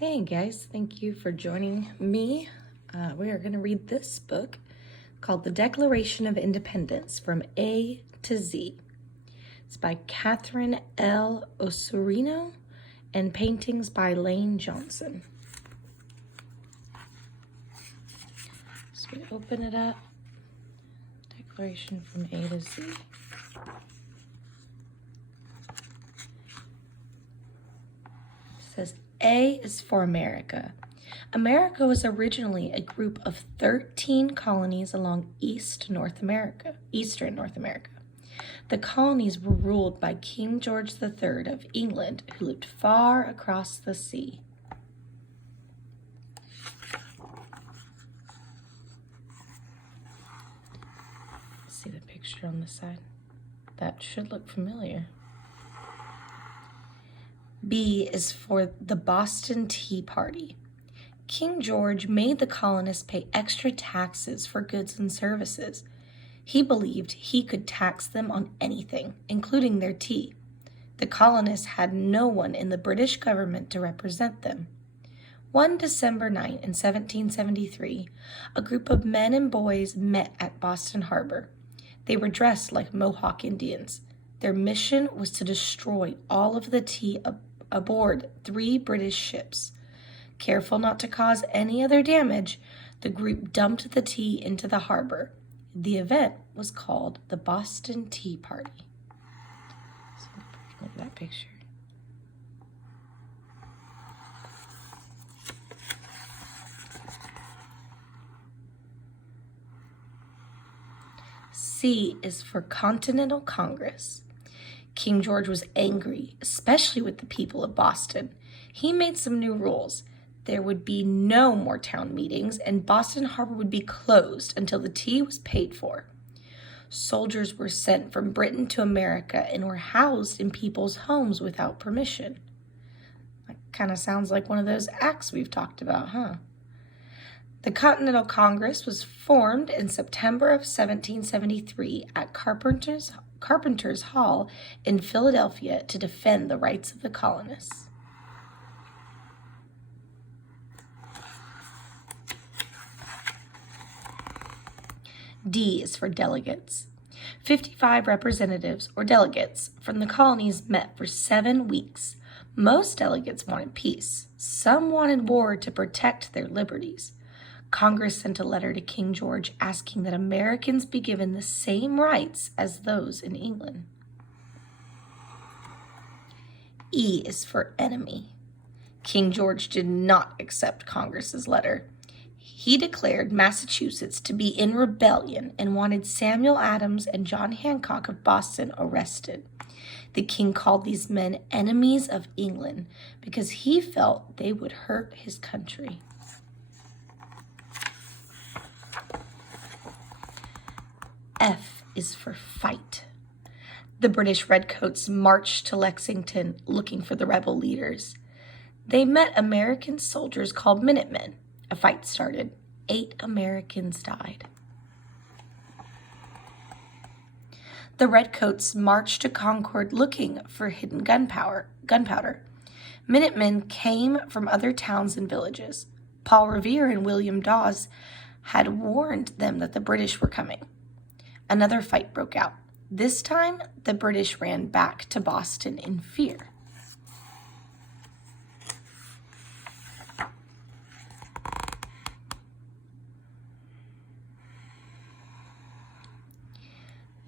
Hey guys, thank you for joining me. We are going to read this book called The Declaration of Independence from A to Z. It's by Catherine L. Osorino and paintings by Lane Johnson. So we open it up. Declaration from A to Z. It says, A is for America. America was originally a group of 13 colonies along eastern North America. The colonies were ruled by King George III of England, who lived far across the sea. See the picture on the side? That should look familiar. B is for the Boston Tea Party. King George made the colonists pay extra taxes for goods and services. He believed he could tax them on anything, including their tea. The colonists had no one in the British government to represent them. One December night in 1773, a group of men and boys met at Boston Harbor. They were dressed like Mohawk Indians. Their mission was to destroy all of the tea aboard 3 British ships. Careful not to cause any other damage, the group dumped the tea into the harbor. The event was called the Boston Tea Party. So look at that picture. C is for Continental Congress. King George was angry, especially with the people of Boston. He made some new rules. There would be no more town meetings, and Boston Harbor would be closed until the tea was paid for. Soldiers were sent from Britain to America and were housed in people's homes without permission. That kind of sounds like one of those acts we've talked about, huh? The Continental Congress was formed in September of 1773 at Carpenter's Hall in Philadelphia to defend the rights of the colonists. D is for delegates. 55 representatives or delegates from the colonies met for 7 weeks. Most delegates wanted peace. Some wanted war to protect their liberties. Congress sent a letter to King George asking that Americans be given the same rights as those in England. E is for enemy. King George did not accept Congress's letter. He declared Massachusetts to be in rebellion and wanted Samuel Adams and John Hancock of Boston arrested. The king called these men enemies of England because he felt they would hurt his country. F is for fight. The British redcoats marched to Lexington looking for the rebel leaders. They met American soldiers called Minutemen. A fight started. 8 Americans died. The redcoats marched to Concord looking for hidden gunpowder. Minutemen came from other towns and villages. Paul Revere and William Dawes had warned them that the British were coming. Another fight broke out. This time, the British ran back to Boston in fear.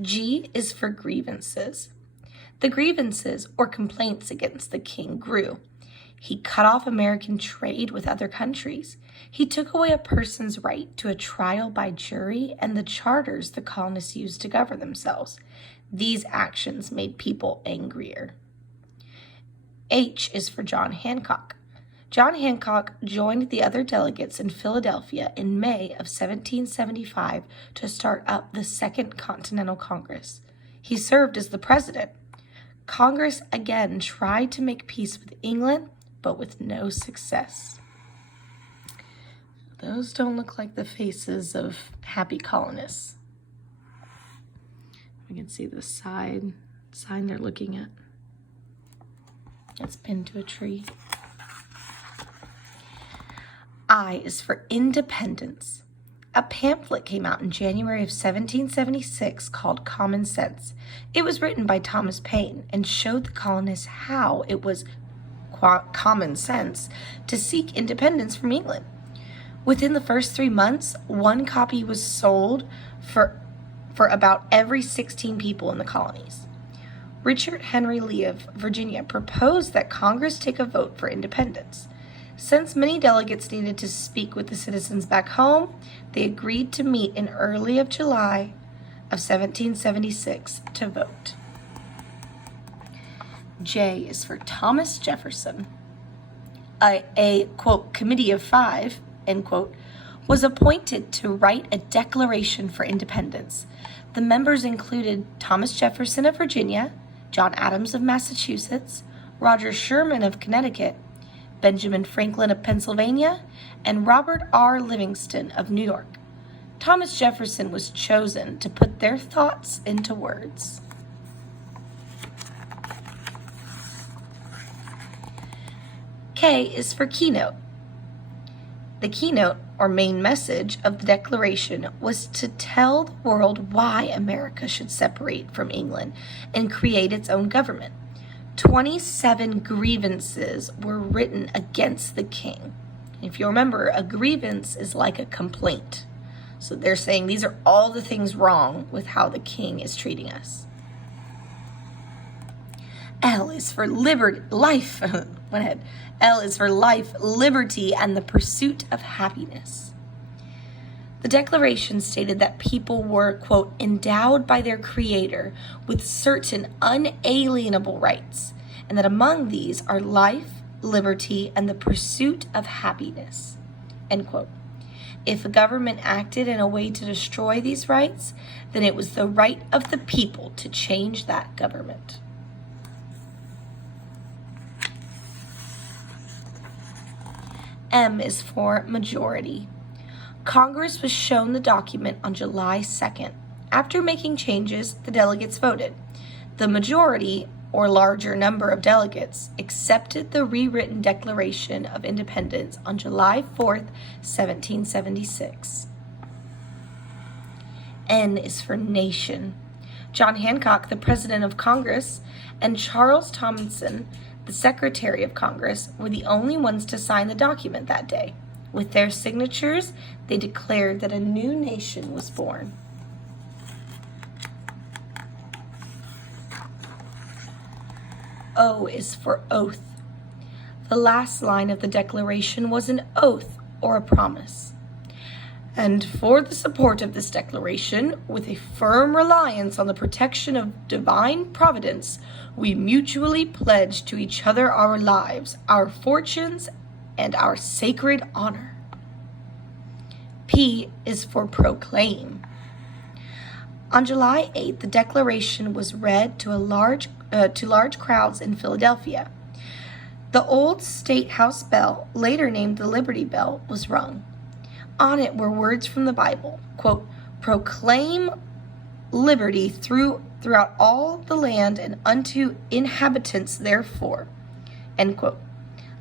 G is for grievances. The grievances or complaints against the king grew. He cut off American trade with other countries. He took away a person's right to a trial by jury and the charters the colonists used to govern themselves. These actions made people angrier. H is for John Hancock. John Hancock joined the other delegates in Philadelphia in May of 1775 to start up the Second Continental Congress. He served as the president. Congress again tried to make peace with England, but with no success. Those don't look like the faces of happy colonists. We can see the sign they're looking at. It's pinned to a tree. I is for independence. A pamphlet came out in January of 1776 called Common Sense. It was written by Thomas Paine and showed the colonists how it was common sense to seek independence from England. Within the first 3 months, one copy was sold for about every 16 people in the colonies. Richard Henry Lee of Virginia proposed that Congress take a vote for independence. Since many delegates needed to speak with the citizens back home, they agreed to meet in early of July of 1776 to vote. J is for Thomas Jefferson. A quote, committee of 5, end quote, was appointed to write a declaration for independence. The members included Thomas Jefferson of Virginia, John Adams of Massachusetts, Roger Sherman of Connecticut, Benjamin Franklin of Pennsylvania, and Robert R. Livingston of New York. Thomas Jefferson was chosen to put their thoughts into words. K is for keynote. The keynote, or main message, of the Declaration was to tell the world why America should separate from England and create its own government. 27 grievances were written against the king. If you remember, a grievance is like a complaint. So they're saying these are all the things wrong with how the king is treating us. L is for life. Went ahead. L is for life, liberty, and the pursuit of happiness. The Declaration stated that people were, quote, endowed by their Creator with certain unalienable rights, and that among these are life, liberty, and the pursuit of happiness, end quote. If a government acted in a way to destroy these rights, then it was the right of the people to change that government. M is for majority. Congress was shown the document on July 2nd. After making changes, the delegates voted. The majority, or larger number of delegates, accepted the rewritten Declaration of Independence on July 4th, 1776. N is for nation. John Hancock, the President of Congress, and Charles Thomson, the Secretary of Congress, were the only ones to sign the document that day. With their signatures, they declared that a new nation was born. O is for oath. The last line of the Declaration was an oath or a promise. And for the support of this declaration, with a firm reliance on the protection of divine providence, we mutually pledge to each other our lives, our fortunes, and our sacred honor. P is for proclaim. On July 8th, the Declaration was read to large crowds in Philadelphia. The old State House bell, later named the Liberty Bell, was rung. On it were words from the Bible, quote, proclaim liberty throughout all the land and unto inhabitants therefore, end quote.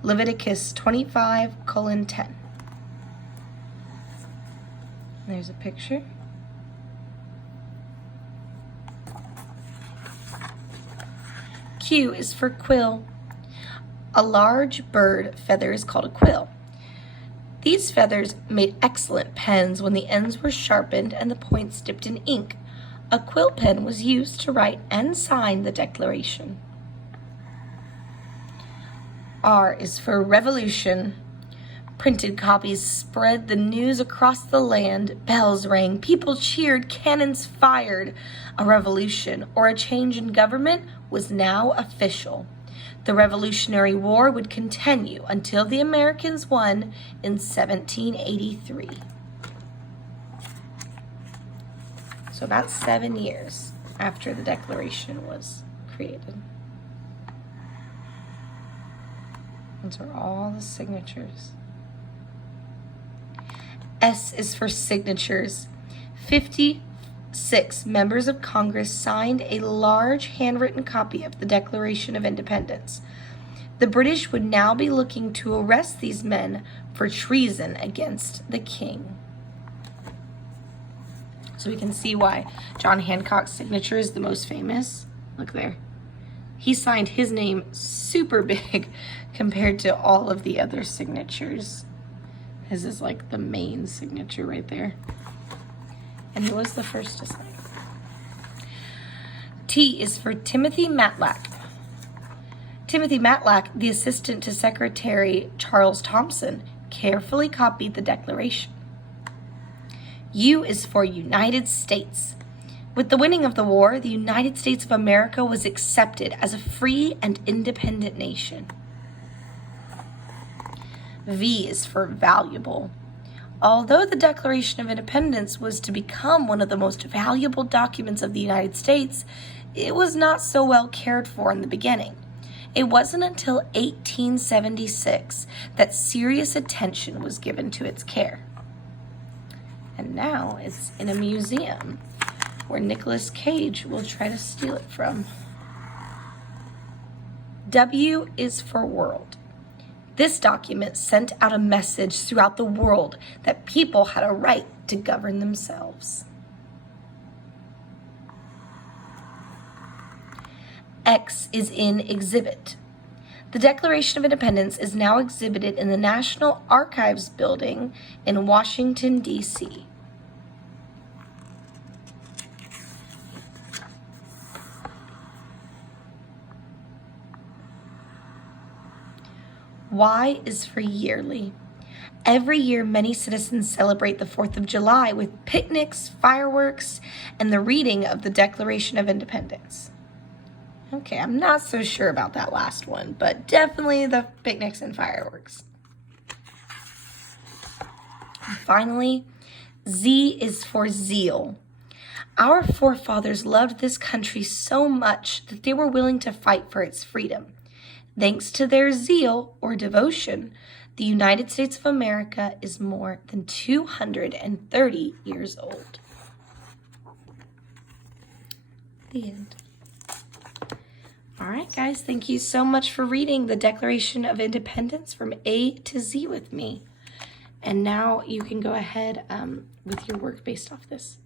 Leviticus 25:10. There's a picture. Q is for quill. A large bird feather is called a quill. These feathers made excellent pens when the ends were sharpened and the points dipped in ink. A quill pen was used to write and sign the Declaration. R is for revolution. Printed copies spread the news across the land. Bells rang, people cheered, cannons fired. A revolution or a change in government was now official. The Revolutionary War would continue until the Americans won in 1783. So about 7 years after the Declaration was created. Those are all the signatures. S is for signatures. 56 members of Congress signed a large handwritten copy of the Declaration of Independence. The British would now be looking to arrest these men for treason against the king. So we can see why John Hancock's signature is the most famous. Look there. He signed his name super big compared to all of the other signatures. His is like the main signature right there. And he was the first to sign. T is for Timothy Matlack. Timothy Matlack, the assistant to Secretary Charles Thomson, carefully copied the Declaration. U is for United States. With the winning of the war, the United States of America was accepted as a free and independent nation. V is for valuable. Although the Declaration of Independence was to become one of the most valuable documents of the United States, it was not so well cared for in the beginning. It wasn't until 1876 that serious attention was given to its care. And now it's in a museum where Nicolas Cage will try to steal it from. W is for world. This document sent out a message throughout the world that people had a right to govern themselves. X is in exhibit. The Declaration of Independence is now exhibited in the National Archives building in Washington, D.C. Y is for yearly. Every year, many citizens celebrate the 4th of July with picnics, fireworks, and the reading of the Declaration of Independence. Okay, I'm not so sure about that last one, but definitely the picnics and fireworks. Finally, Z is for zeal. Our forefathers loved this country so much that they were willing to fight for its freedom. Thanks to their zeal or devotion, the United States of America is more than 230 years old. The end. All right, guys, thank you so much for reading the Declaration of Independence from A to Z with me. And now you can go ahead with your work based off this.